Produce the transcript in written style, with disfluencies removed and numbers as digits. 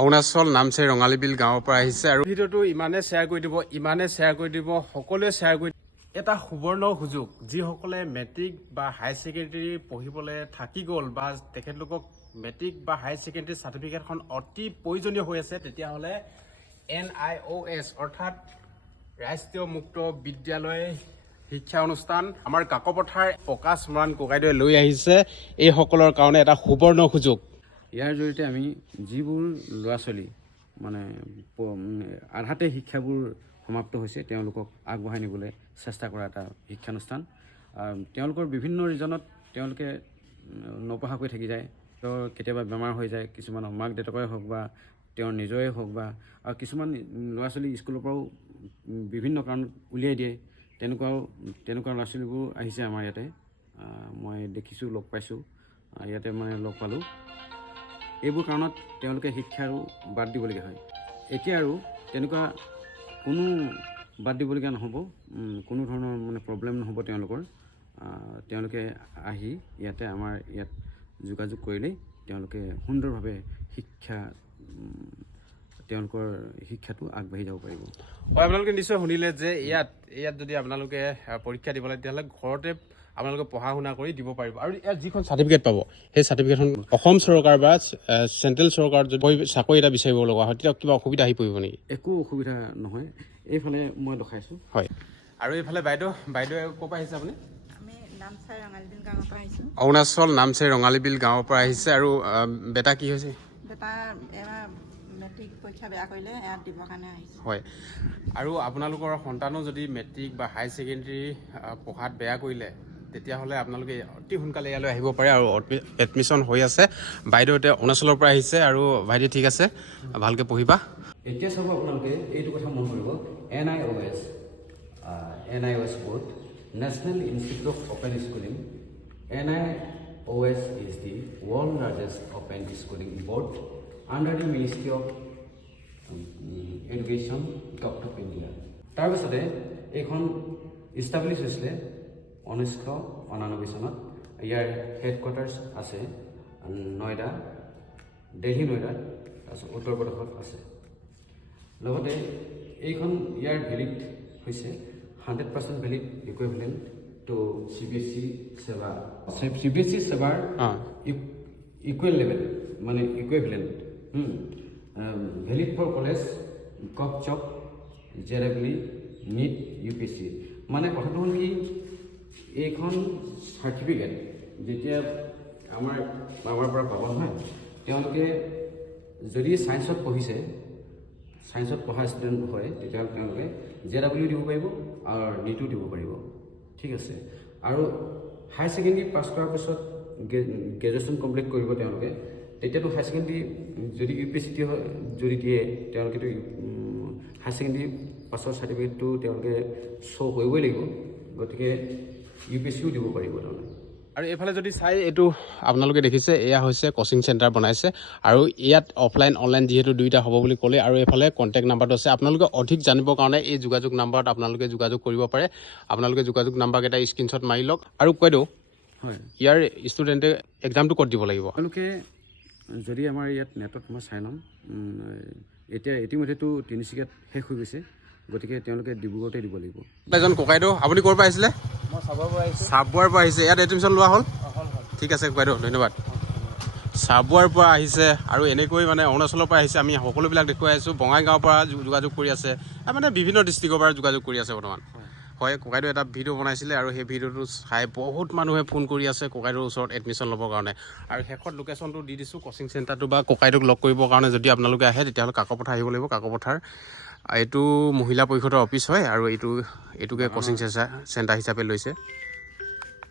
অৰুণাচল নামচাই ৰঙালীবিল গাঁৱৰ পৰা আহিছে আৰু ভিডিঅ'টো ইমানে শ্বেয়াৰ কৰি দিব সকলোৱে শ্বেয়াৰ কৰি এটা সুবৰ্ণ সুযোগ যিসকলে মেট্ৰিক বা হায়াৰ ছেকেণ্ডেৰী পঢ়িবলৈ থাকি গ'ল বা তেখেতলোকক মেট্ৰিক বা হায়াৰ ছেকেণ্ডেৰী চাৰ্টিফিকেটখন অতি প্ৰয়োজনীয় হৈ আছে তেতিয়াহ'লে NIOS অৰ্থাৎ ৰাষ্ট্ৰীয় মুক্ত বিদ্যালয় শিক্ষা অনুষ্ঠান আমাৰ কাকপথাৰ প্ৰকাশ মৰাণ ককাইদেৱে লৈ আহিছে এইসকলৰ কাৰণে এটা সুবৰ্ণ সুযোগ। ইয়াৰ জৰিয়তে আমি যিবোৰ ল'ৰা ছোৱালী মানে আধাতে শিক্ষাবোৰ সমাপ্ত হৈছে তেওঁলোকক আগবঢ়াই নিবলৈ চেষ্টা কৰা এটা শিক্ষানুষ্ঠান। তেওঁলোকৰ বিভিন্ন ৰিজনত তেওঁলোকে নপঢ়াকৈ থাকি যায়, তেওঁৰ কেতিয়াবা বেমাৰ হৈ যায়, কিছুমানৰ মাক দেউতাকৰে হওক বা তেওঁৰ নিজৰে হওক বা আৰু কিছুমান ল'ৰা ছোৱালী স্কুলৰ পৰাও বিভিন্ন কাৰণ উলিয়াই দিয়ে। তেনেকুৱা ল'ৰা ছোৱালীবোৰ আহিছে আমাৰ ইয়াতে, মই দেখিছোঁ, লগ পাইছোঁ, ইয়াতে মানে লগ পালোঁ। এইবোৰ কাৰণত তেওঁলোকে শিক্ষা আৰু বাদ দিবলগীয়া হয়। এতিয়া আৰু তেনেকুৱা কোনো বাদ দিবলগীয়া নহ'ব, কোনো ধৰণৰ মানে প্ৰব্লেম নহ'ব তেওঁলোকৰ। তেওঁলোকে আহি ইয়াতে আমাৰ ইয়াত যোগাযোগ কৰিলেই তেওঁলোকে সুন্দৰভাৱে তেওঁলোকৰ শিক্ষাটো আগবাঢ়ি যাব পাৰিব। আপোনালোকে নিশ্চয় শুনিলে যে ইয়াত যদি আপোনালোকে পৰীক্ষা দিব লাগে তেতিয়াহ'লে ঘৰতে আপোনালোকে পঢ়া শুনা কৰি দিব পাৰিব আৰু ইয়াত যিখন চাৰ্টিফিকেট পাব সেই চাৰ্টিফিকেটখন অসম চৰকাৰ বা চেণ্ট্ৰেল চৰকাৰ যদি চাকৰি এটা বিচাৰিব লগা হয় তেতিয়া কিবা অসুবিধা আহি পৰিব নেকি? একো অসুবিধা নহয়, এইফালে মই দেখাইছোঁ। হয়, আৰু এইফালে বাইদেউ ক'ৰ পৰা আহিছে আপুনি? অৰুণাচল নামচাই ৰঙালীবিল গাঁৱৰ পৰা আহিছে আৰু বেটা কি হৈছে? মেট্ৰিক পৰীক্ষা বেয়া কৰিলে ইয়াত দিবৰ কাৰণে আহিছে। হয়, আৰু আপোনালোকৰ সন্তানো যদি মেট্ৰিক বা হায়াৰ ছেকেণ্ডেৰী পঢ়াত বেয়া কৰিলে তেতিয়াহ'লে আপোনালোকে অতি সোনকালে ইয়ালৈ আহিব পাৰে আৰু এডমিশ্যন হৈ আছে। বাইদেউ এতিয়া অৰুণাচলৰ পৰা আহিছে আৰু ভাইটি ঠিক আছে, ভালকৈ পঢ়িবা। এতিয়া চাব আপোনালোকে এইটো কথা মন কৰিব, NIOS board national institute of open schooling. NIOS is the world largest open schooling board under the Ministry of Education, Government of India. তাৰপিছতে এইখন ইষ্টাব্লিছ হৈছিলে 1999 চনত। ইয়াৰ হেডকোৱাৰ্টাৰ্ছ আছে নয়ডা, দিল্লী নয়ডাত, তাৰপিছত উত্তৰ প্ৰদেশত আছে। লগতে এইখন ইয়াৰ ভেলিড হৈছে 100% ভেলিড ইকুইভেলেণ্ট টু CBSE সেৱা। CBSE সেৱাৰ ইকুৱেল লেভেল মানে ইকুইভেলেণ্ট ভেলিড ফৰ কলেজ, গভচপ, JEE, NEET, UPSC। মানে কথাটো হ'ল কি, এইখন চাৰ্টিফিকেট যেতিয়া আমাৰ পৰা পাব নহয়, তেওঁলোকে যদি ছায়েন্সত পঢ়া ষ্টুডেণ্ট হয় তেতিয়াহ'লে তেওঁলোকে JEE দিব পাৰিব আৰু NEETও দিব পাৰিব, ঠিক আছে। আৰু হায়াৰ ছেকেণ্ডেৰী পাছ কৰাৰ পিছত গ্ৰেজুৱেশ্যন কমপ্লিট কৰিব তেওঁলোকে, তেতিয়াতো হায়াৰ ছেকেণ্ডেৰী যদি UPSC যদি দিয়ে তেওঁলোকেতো হায়াৰ ছেকেণ্ডেৰী পাছৰ চাৰ্টিফিকেটটো তেওঁলোকে শ্ব' কৰিবই লাগিব, গতিকে UPSCও দিব পাৰিব তেওঁলোকে। আৰু এইফালে যদি চাই এইটো আপোনালোকে দেখিছে এয়া হৈছে কোচিং চেণ্টাৰ বনাইছে আৰু ইয়াত অফলাইন অনলাইন যিহেতু দুইটা হ'ব বুলি ক'লে আৰু এইফালে কণ্টেক্ট নাম্বাৰটো আছে। আপোনালোকে অধিক জানিবৰ কাৰণে এই যোগাযোগ নাম্বাৰত আপোনালোকে যোগাযোগ কৰিব পাৰে। আপোনালোকে যোগাযোগ নাম্বাৰকেইটা স্ক্ৰীনশ্বট মাৰি লওক। আৰু কৈ দিওঁ, হয়, ইয়াৰ ষ্টুডেণ্টে এক্সামটো ক'ত দিব লাগিব? তেওঁলোকে যদি আমাৰ ইয়াত নেটত মই চাই ল'ম, এতিয়া ইতিমধ্যেতো তিনিচুকীয়াত শেষ হৈ গৈছে, গতিকে তেওঁলোকে ডিব্ৰুগড়তে দিব লাগিব। এজন ককাইদেউ, আপুনি ক'ৰ পৰা আহিছিলে? মই চাবুৱাৰ পৰা আহিছোঁ। চাবুৱাৰ পৰা আহিছে, ইয়াত এডমিশ্যন লোৱা হ'ল? ঠিক আছে ককাইদেউ, ধন্যবাদ। চাবুৱাৰ পৰা আহিছে আৰু এনেকৈ মানে অৰুণাচলৰ পৰা আহিছে, আমি সকলোবিলাক দেখুৱাই আছোঁ। বঙাইগাঁৱৰ পৰা যোগাযোগ কৰি আছে, মানে বিভিন্ন ডিষ্ট্ৰিক্টৰ পৰা যোগাযোগ কৰি আছে বৰ্তমান। হয়, ককাইদেউ এটা ভিডিঅ' বনাইছিলে আৰু সেই ভিডিঅ'টো চাই বহুত মানুহে ফোন কৰি আছে ককাইদেউৰ ওচৰত এডমিশ্যন ল'বৰ কাৰণে। আৰু শেষত লোকেশ্যনটো দি দিছোঁ, কোচিং চেণ্টাৰটো বা ককাইদেউক লগ কৰিবৰ কাৰণে যদি আপোনালোকে আহে তেতিয়াহ'লে কাকপথাৰ আহিব লাগিব। কাকপথাৰ এইটো মহিলা পৰিষদৰ অফিচ হয় আৰু এইটোকে কোচিং চেণ্টাৰ হিচাপে লৈছে।